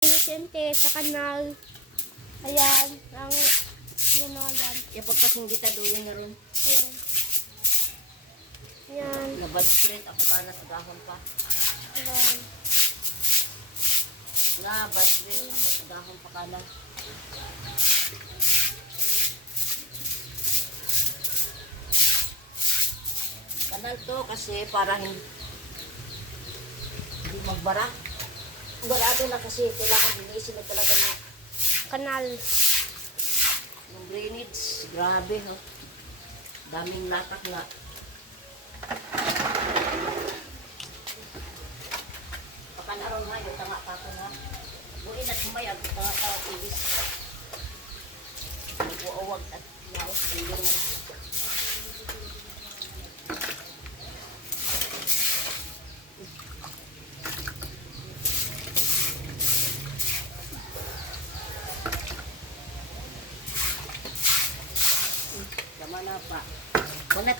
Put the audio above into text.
Siyempre, sa kanal. Ayan, ang yun o, yan. Ya pagkasing gitaduyan na ron. Ayan. Yan. Nabad straight ako kana sa dahon pa. Ayan. Nabad straight ako sa dahon pa kana. Kanal to kasi para hindi magbara. Barado na kasi kailangan linisin na talaga Kanal. yung drainage. Grabe, ho. Daming latak na. Pakanaron nga, yung tanga pa ko na. Buin at humayag, tanga ka, ibis. Nagbuawag at naos, hindi na. Tama na pa. Wala